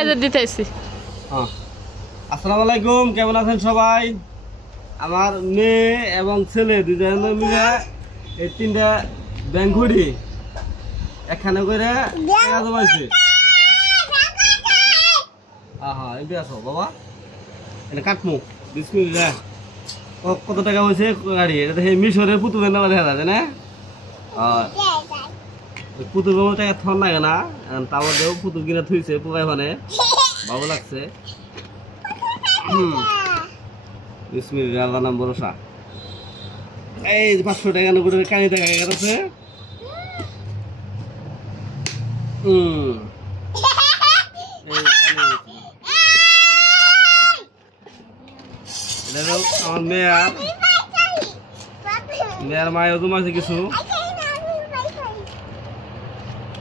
গাইজে দিতেছি। হ্যাঁ, আসসালামু আলাইকুম, কেমন আছেন সবাই? আমার মেয়ে এবং ছেলে দুজন মিলে এই 3টা ব্যাংকুড়ি একখানে করে টাকা জমাইছে। হ্যাঁ, এই আসো বাবা, এটা কাটমু বিসমিল্লাহ। কত টাকা হয়েছে গাড়ি? এটা মিশরের পুতুলের নামে দেখা যাচ্ছে না? পুতুল টাকা থন লাগে না, তারপর দেও পুতুল কিনে থুইছে পোকায় মানে ভালো লাগছে। বিসমিল্লাহ, আল্লাহর নাম ভরসা। এই 500 টাকা নগদ কানি টাকা গেছে। আমার মেয়ের মায়ের জমাইছে কিছু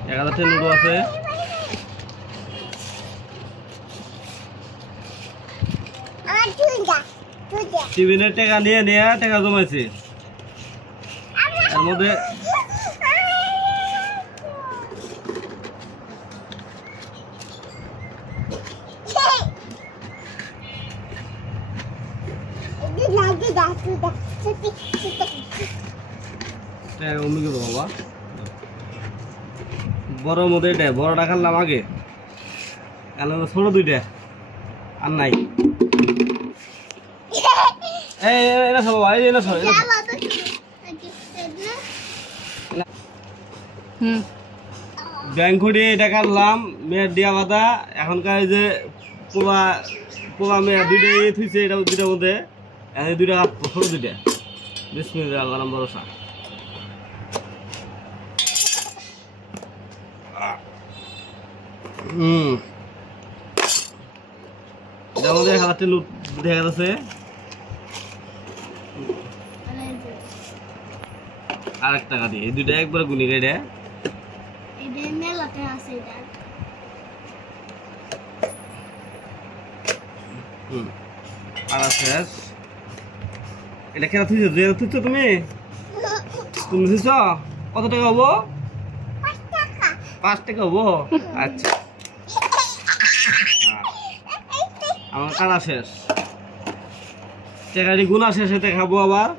1000 নুডো আছে। টিফিনের টাকা নিয়ে টাকা জমাইছে। এর মধ্যে বাবা বড় মধ্যে এটা বড়টা খাল্লাম আগে, ছোট 2টা আর নাই। ব্যাংকুড়ি এটা কাটলাম মেয়ের দিয়া বাদা। এখনকার যে পোলা মেয়ের 2টাই থুইছে, এটা 2টার মধ্যে 2টা ছোট 2টা। বিসমিল্লাহ, আল্লাহর নাম ভরসা। এটার মধ্যে 1000 লুট দেখা যাচ্ছে। আর 1 টাকা দিয়ে এই 2টা একবার গুনি এটা আর শেষ। এটা কেন থুইছো? তুমি থুইছ? কত টাকা হবো? 5 টাকা হবো। আচ্ছা, আমার কারা শেষ, টাকাটি গুণা শেষ হইতে খাবো আবার।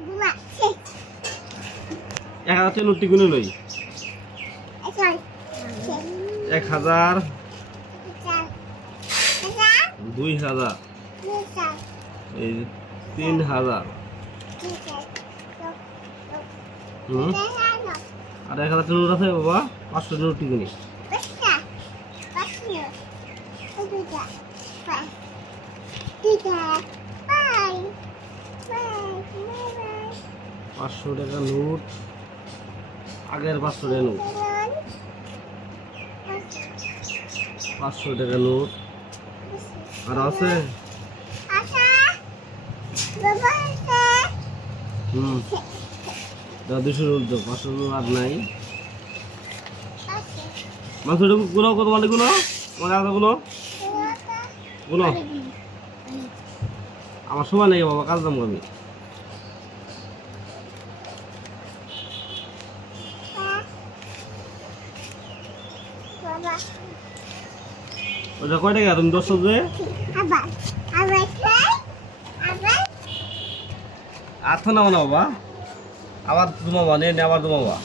1000 নোটটি গুনে লই। 1000, 2000, এই 3000, আর 1000 নোট আছে বাবা। 500 নোটটি গুনি। 500 টাকা নোট, আগের 500 টাকা নোট, 500 টাকা নোট আর আছে। দাদা 200 নোট দাও, 500 নোট আর নাই। মাংসটা গুলো কত মানে গুলো গুলো আমার সময় নেই বাবা, কাজ দাম আমি। ওটা কয় টাকা তুমি 10 যে? আর্থ নাও না বাবা, আবার তোমাবা নিয়ে আবার তোমাবা।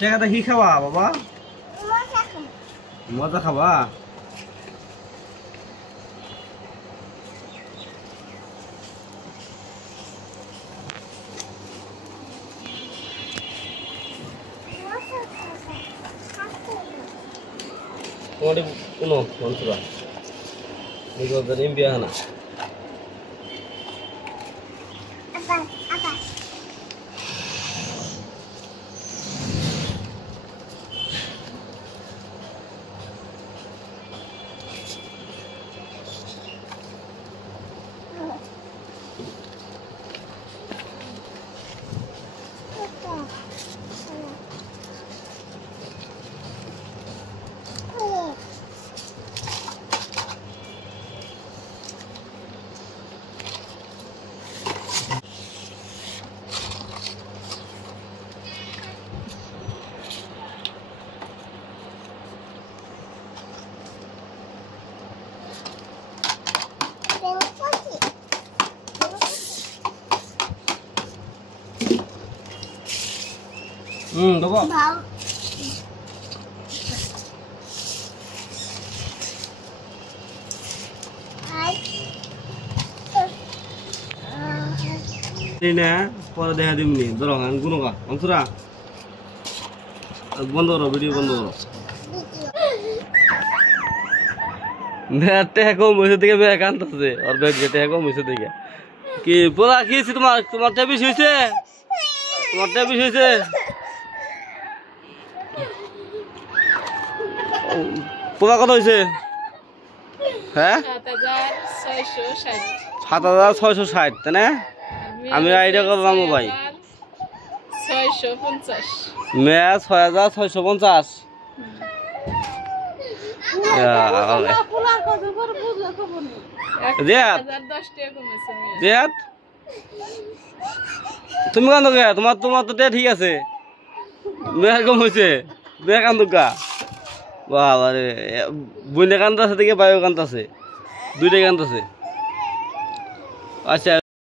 টাকাটা কি খাবা বাবা? মজা খাবা? তোমার কোনো মন্ত্রা এমবিয়া না। দেবো না পরে দেখা দিবনি ধরো কোনো অংশরা বন্ধ করো ভিডিও বন্ধ করো কম হয়েছে দিকে ব্যাগ আনতেছে ওর ব্যাগ যেতে কম হয়েছে দিকে কি পোলা কি তোমার তোমার ট্যাবিস হয়েছে তোমার ট্যাবিস হয়েছে পোলা কত হয়েছে হ্যাঁ 7,660 তাই না আমি আইডিয়া করলাম ভাই মেয়া 6,650 তুমি কান্দো কে তোমার তোমার তো ঠিক আছে মেয়ের কম হয়েছে মেয়ে কান্দো কা বাবা রে বইনে কান্দাছে থেকে বাইও কান্দাছে দুইটাই কান্দাছে আচ্ছা